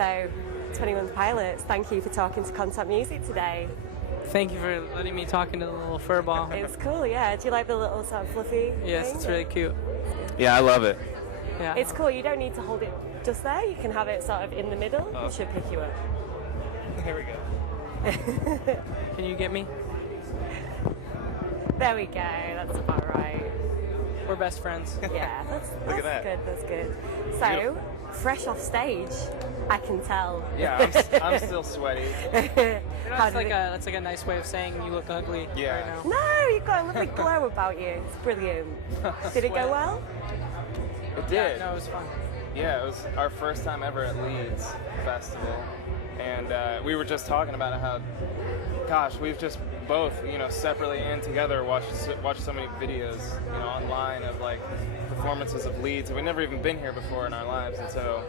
So, 21 Pilots, thank you for talking to Contact Music today. Thank you for letting me talk into the little fur ball. It's cool, yeah. Do you like the little sort of fluffy Yes, thing? it's really cute. Yeah, I love it. Yeah. It's cool. You don't need to hold it just there. You can have it sort of in the middle. Oh. It should pick you up. Here we go. Can you get me? There we go. That's about right. We're best friends. Yeah, that's at that. good. That's good. So, fresh off stage, I can tell. Yeah, I'm still sweaty. That's like a nice way of saying you look ugly Yeah. right now. No, you've got a lovely glow about you. It's brilliant. Did it go well? It did. No, it was fun. Yeah, it was our first time ever at Leeds Festival, and we were just talking about how, gosh, we've just both, separately and together watched so many videos, online of like performances of Leeds. We've never even been here before in our lives, and so,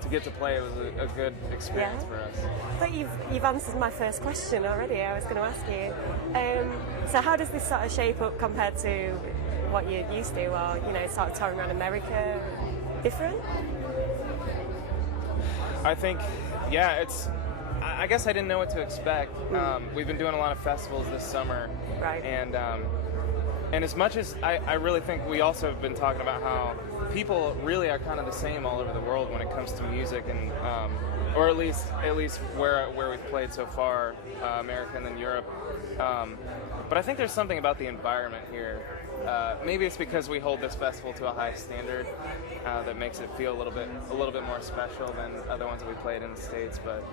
to get to play, it was a good experience for us. But you've answered my first question already. I was going to ask you. So how does this sort of shape up compared to what you're used to, or sort of touring around America? Different? I think, yeah, I guess I didn't know what to expect. We've been doing a lot of festivals this summer, Right. And as much as I really think we also have been talking about how people really are kind of the same all over the world when it comes to music, and or at least where we've played so far, America and then Europe. But I think there's something about the environment here. Maybe it's because we hold this festival to a high standard that makes it feel a little bit more special than other ones that we played in the States. But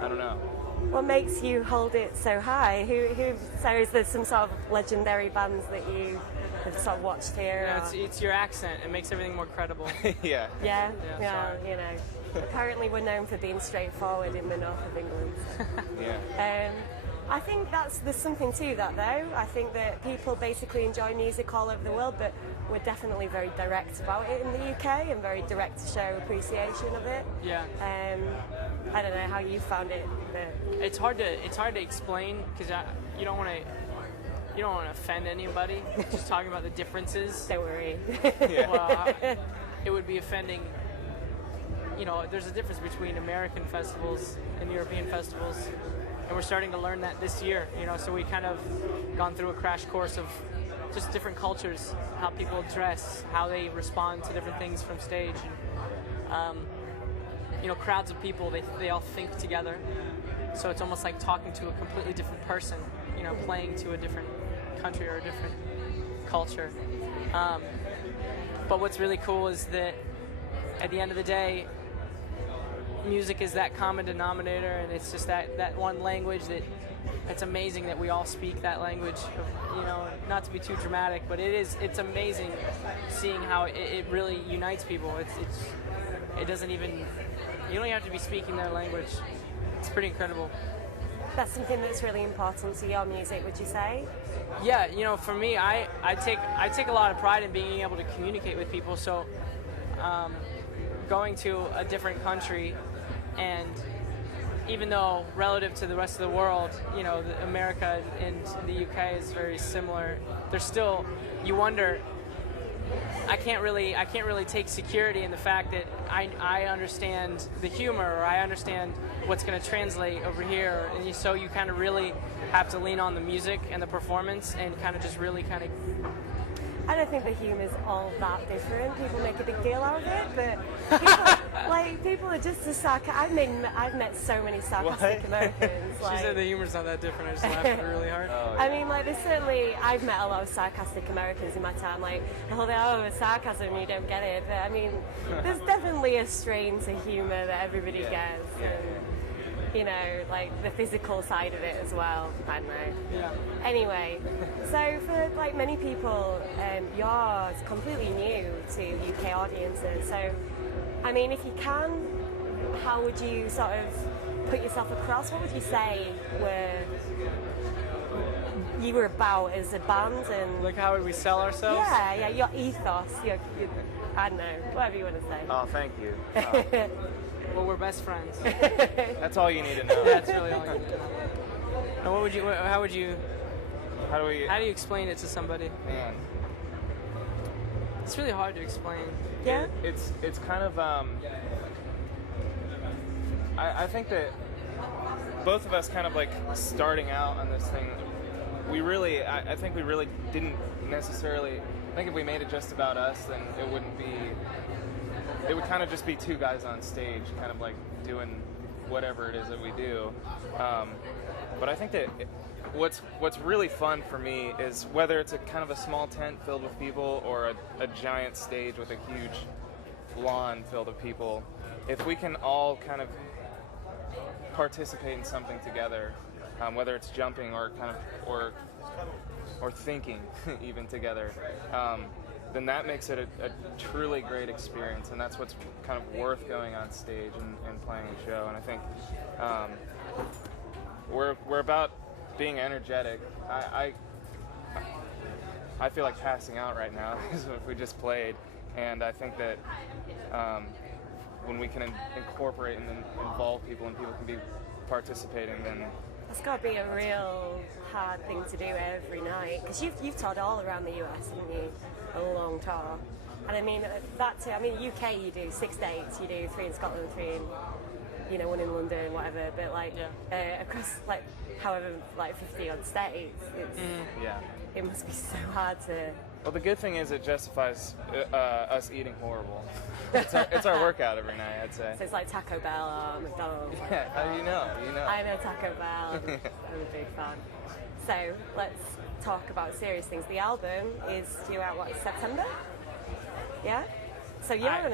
I don't know. What makes you hold it so high? So is there some sort of legendary bands that you have sort of watched here? No, it's your accent. It makes everything more credible. Yeah. Yeah. sorry. Apparently we're known for being straightforward in the north of England. Yeah. I think there's something to that though. I think that people basically enjoy music all over the world, but we're definitely very direct about it in the UK and very direct to show appreciation of it. Yeah. I don't know how you found it, but It's hard to explain because you don't want to offend anybody. Just talking about the differences. don't worry. Yeah. Well, it would be offending. There's a difference between American festivals and European festivals, and we're starting to learn that this year. So we kind of gone through a crash course of just different cultures, how people dress, how they respond to different things from stage, and crowds of people. They all think together, so it's almost like talking to a completely different person. Playing to a different country or a different culture. But what's really cool is that at the end of the day, music is that common denominator, and it's just that one language it's amazing that we all speak that language. Not to be too dramatic, but it's amazing seeing how it really unites people. It doesn't even, you don't even have to be speaking their language. It's pretty incredible. That's something that's really important to your music, would you say? Yeah, for me, I take a lot of pride in being able to communicate with people. So, going to a different country, and even though relative to the rest of the world, America and the UK is very similar, there's still, you wonder. I can't really take security in the fact that I understand the humor, or I understand what's going to translate over here, and so you kind of really have to lean on the music and the performance, and kind of just really kind of. I don't think the humour's all that different. People make a big deal out of it, but people are just as sarcastic. I've met so many sarcastic Americans. She said the humor's not that different. I just laughed really hard. Oh, yeah. I mean, I've met a lot of sarcastic Americans in my time. It's sarcasm, you don't get it. But I mean, there's definitely a strain to humour that everybody gets. And, the physical side of it as well. I don't know. Yeah. Anyway, so for many people, you're completely new to UK audiences. So, I mean, if you can, how would you sort of put yourself across? What would you say you were about as a band, and Like, how would we sell ourselves? yeah, your ethos, your I don't know, whatever you want to say. Oh, thank you. Oh, Well, we're best friends. that's all you need to know. That's really all you need to know. And how do you explain it to somebody? Man, It's really hard to explain. Yeah. it's kind of I think that both of us kind of like starting out on this thing, I think we really didn't necessarily, I think if we made it just about us, then it would kind of just be two guys on stage, kind of like doing whatever it is that we do. But I think that what's really fun for me is whether it's a kind of a small tent filled with people or a giant stage with a huge lawn filled with people, if we can all kind of participate in something together, whether it's jumping or kind of or thinking even together, then that makes it a truly great experience, and that's what's kind of worth going on stage and playing a show. And I think we're about being energetic. I feel like passing out right now because we just played, and I think that when we can incorporate and then involve people and people can be participating, then that's got to be a real hard thing to do every night, because you've toured all around the US, haven't you? A long tour. And I mean, that too, I mean, UK you do 6 dates, you do 3 in Scotland, 3 in, 1 in London, whatever, but like, across like, however, like 50 odd states, it must be so hard to... Well, the good thing is it justifies us eating horrible. It's our workout every night, I'd say. So it's like Taco Bell or McDonald's. Yeah, you know. I know Taco Bell. I'm a big fan. So let's talk about serious things. The album is due out, September? Yeah? So you're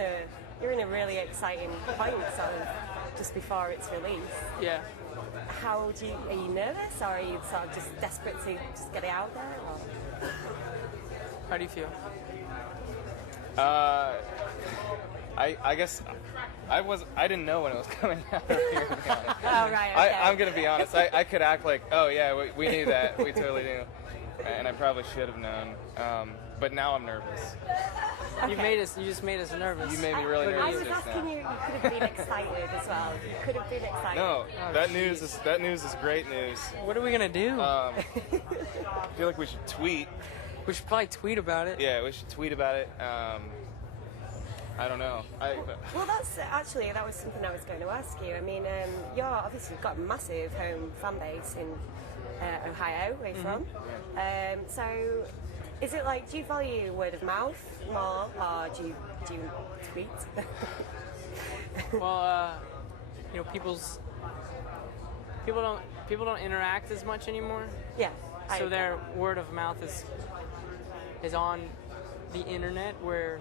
in a really exciting point, sort of, just before it's released. Yeah. Are you nervous, or are you sort of just desperate to just get it out there? Or? How do you feel? I guess I didn't know when it was coming out. Oh, right, okay. I'm gonna be honest. I could act like, oh yeah, we knew that. We totally knew, and I probably should have known. But now I'm nervous. Okay. You just made us nervous. You made me really nervous. I was asking you could have been excited as well. You could have been excited. No, that news is great news. What are we gonna do? I feel like we should tweet. We should probably tweet about it. Yeah, we should tweet about it. I don't know. Well, that was something I was going to ask you. I mean, you've got a massive home fan base in Ohio, where you're from. So, is it like, do you value word of mouth more, or do you tweet? Well, people don't interact as much anymore. Yeah. So their word of mouth is on the internet, where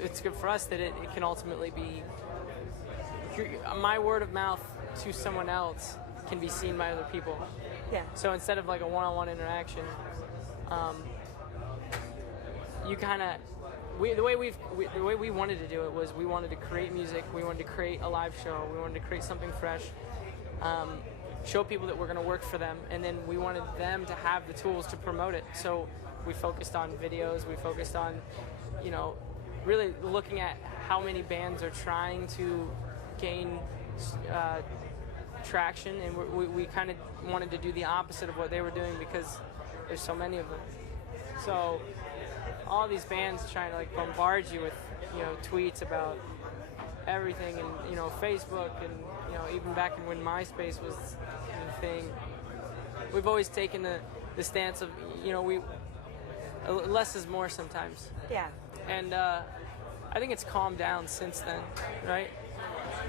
it's good for us that it can ultimately be my word of mouth to someone else can be seen by other people. Yeah. So instead of like a one-on-one interaction, you kind of the way we wanted to do it was we wanted to create music, we wanted to create a live show, we wanted to create something fresh, show people that we're going to work for them, and then we wanted them to have the tools to promote it. So we focused on videos, we focused on, really looking at how many bands are trying to gain traction, and we kind of wanted to do the opposite of what they were doing because there's so many of them. So all these bands trying to like bombard you with tweets about everything, and Facebook, and even back when MySpace was the thing, we've always taken the stance of less is more sometimes. Yeah. And I think it's calmed down since then, right?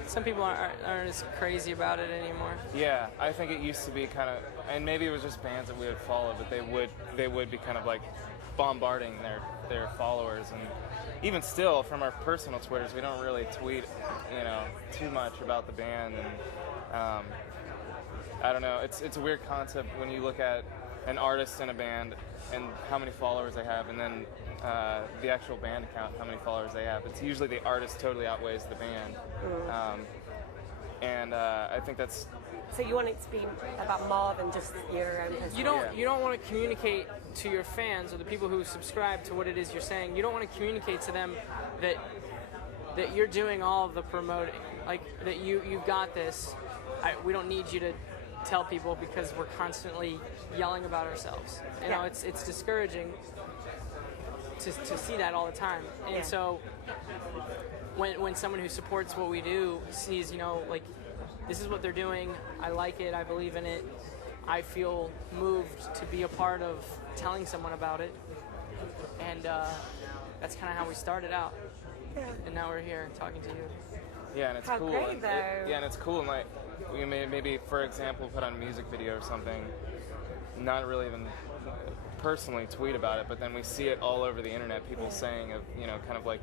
Some people aren't as crazy about it anymore. Yeah, I think it used to be kind of, and maybe it was just bands that we would follow, but they would be kind of like bombarding their followers, and even still from our personal Twitters, we don't really tweet, too much about the band, and I don't know. It's a weird concept when you look at an artist in a band and how many followers they have, and then the actual band account, how many followers they have. It's usually the artist totally outweighs the band. And I think that's... So you want it to be about more than just your own personal... You don't want to communicate to your fans or the people who subscribe to what it is you're saying. You don't want to communicate to them that you're doing all of the promoting. Like, that you've got this. We don't need you to tell people because we're constantly yelling about ourselves. It's discouraging to see that all the time. And Yeah. so when someone who supports what we do sees, like, this is what they're doing, I like it, I believe in it, I feel moved to be a part of telling someone about it. And that's kind of how we started out. Yeah. And now we're here talking to you. Yeah, and it's How cool. great, and though. yeah, and it's cool. And like, we maybe, for example, put on a music video or something, not really even personally tweet about it, but then we see it all over the internet. People saying of, kind of like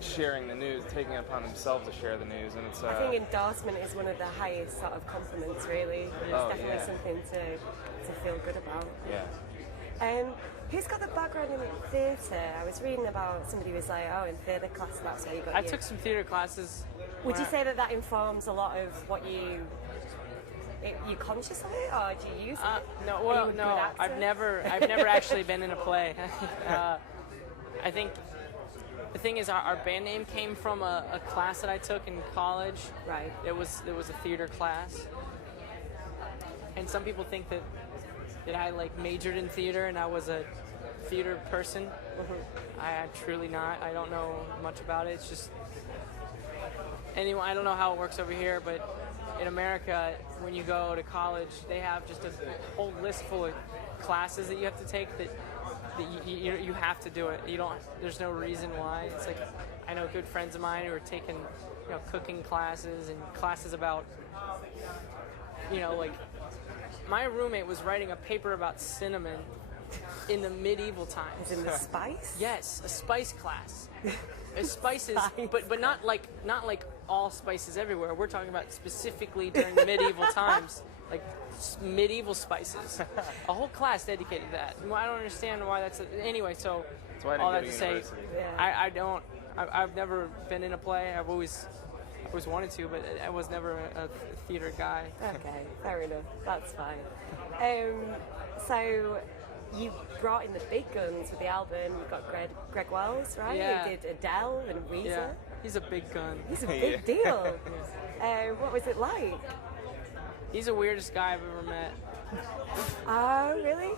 sharing the news, taking it upon themselves to share the news, and it's. I think endorsement is one of the highest sort of compliments, really. And it's definitely something to feel good about. Yeah. Who's got the background in theatre? I was reading about somebody who was like, in theatre class, that's where you got I took some theater classes. Would you say that informs a lot of what you conscious of it, or do you use it? No, Are well, you a no. good actor? I've never actually been in a play. I think the thing is, our band name came from a class that I took in college. Right. It was a theater class, and some people think that I like majored in theater and I was a theater person. I'm truly not. I don't know much about it. It's just anyway. I don't know how it works over here, but in America, when you go to college, they have just a whole list full of classes that you have to take that you have to do it. You don't. There's no reason why. It's like I know good friends of mine who are taking cooking classes and classes about like. My roommate was writing a paper about cinnamon in the medieval times. As in the spice? Yes, a spice class. Spices, but not like all spices everywhere. We're talking about specifically during medieval times, like medieval spices. A whole class dedicated to that. Well, I don't understand why that's. Anyway, so That's why I didn't all go that to to say, university. Yeah. I've never been in a play. I've always wanted to, but I was never a theater guy. Okay, fair enough. That's fine. So you brought in the big guns with the album. You've got Greg Wells, right? Yeah. You did Adele and Weezer. Yeah, he's a big gun. He's a big deal. What was it like? He's the weirdest guy I've ever met. Oh, really?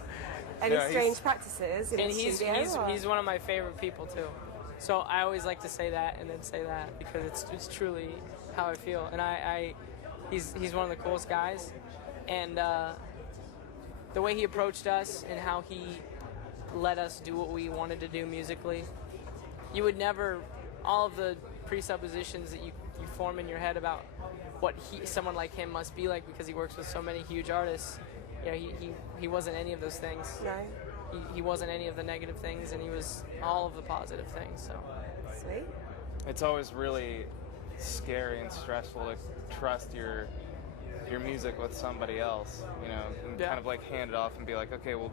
Any Yeah, strange practices in And the he's studio? or- one of my favorite people too. So I always like to say that and then say that because it's truly how I feel. And he's one of the coolest guys. And the way he approached us and how he let us do what we wanted to do musically, you would never, all of the presuppositions that you form in your head about what someone like him must be like because he works with so many huge artists, he wasn't any of those things. No? He wasn't any of the negative things, and he was all of the positive things. So Sweet. It's always really scary and stressful to trust your music with somebody else, and Yeah. kind of like hand it off and be like, okay, well,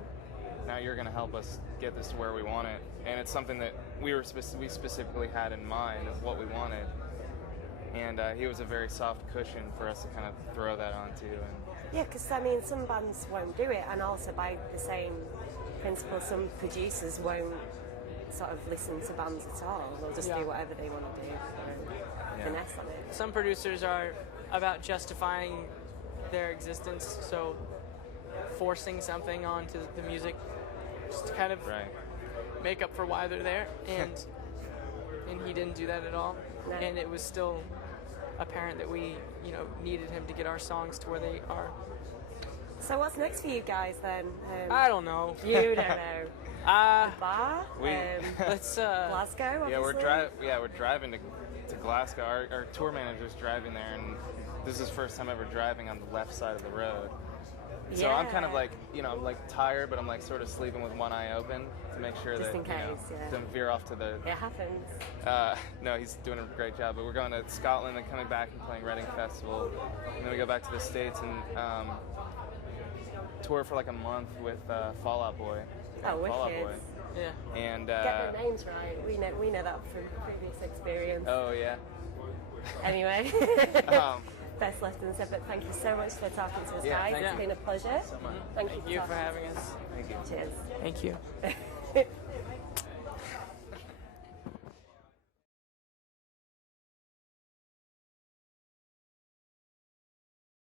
now you're going to help us get this to where we want it. And it's something that we specifically had in mind of what we wanted. And he was a very soft cushion for us to kind of throw that onto. And Yeah, because some bands won't do it, and also by the same principle, some producers won't sort of listen to bands at all. They'll just do whatever they want to do and finesse on it. some producers are about justifying their existence, so forcing something onto the music just to kind of right. make up for why they're there. And he didn't do that at all. No. And it was still apparent that we, needed him to get our songs to where they are. So what's next for you guys then? I don't know. You don't know. Bar? Let's Glasgow, Yeah, obviously? we're driving to Glasgow. Our tour manager's driving there, and this is first time ever driving on the left side of the road. So I'm kind of like, I'm like tired, but I'm like sort of sleeping with one eye open to make sure Just that in case, don't veer off to the. It happens. No, he's doing a great job. But we're going to Scotland and coming back and playing Reading Festival, and then we go back to the States and tour for like a month with Fall Out Boy. Oh, Fall Out wicked. Boy. Yeah. And Get their names right. We know that from previous experience. oh yeah. Anyway. Um, Best left unsaid, but thank you so much for talking to us, Yeah, guys. thank It's you. been a pleasure. so much. Thank Thank you you for for talking having us. Thank you. to us. Thank you. Cheers.